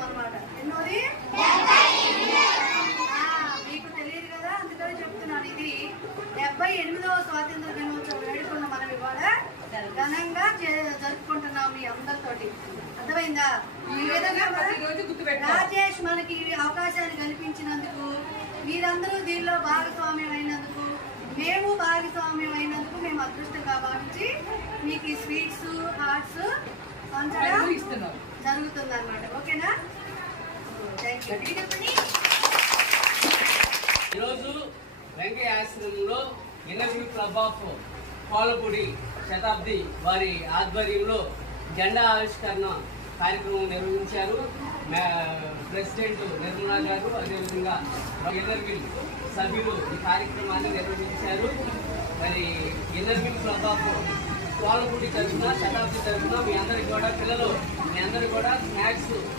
దినోత్సవం అన్నమాట. ఎన్నోది? మీకు తెలియదు కదా, అందుకని చెప్తున్నాను. ఇది 78వ స్వాతంత్ర దినోత్సవం వేడుకలను మనం ఇవాళ ఘనంగా జరుపుకుంటున్నాం మీ అందరితోటి. అర్థమైందా? ఈ విధంగా రాజేష్ మనకి ఈ అవకాశాన్ని కల్పించినందుకు, మీరందరూ దీనిలో భాగస్వామ్యం అయినందుకు, మేము భాగస్వామ్యం అయినందుకు మేము అదృష్టంగా భావించి మీకు ఈ స్వీట్స్ హార్ట్స్ పంచడం జరుగుతుంది అన్నమాట. ఓకేనా? చెప్పండి. ఈరోజు వెంకయ్య ఆశ్రమంలో ఎన్ఎస్వి క్లబ్ ఆఫ్ పాలపూడి శతాబ్ది వారి ఆధ్వర్యంలో జెండా ఆవిష్కరణ కార్యక్రమం నిర్వహించారు. ప్రెసిడెంట్ నిర్మలా గారు, అదేవిధంగా ఎన్ఆర్విల్ సభ్యులు ఈ కార్యక్రమాన్ని నిర్వహించారు. మరి ఎన్ఆర్విల్ క్లబ్ ఆఫ్ పాలపూడి తరఫున, శతాబ్ది తరఫున మీ అందరికి కూడా పిల్లలు మీ అందరికి కూడా స్నాక్స్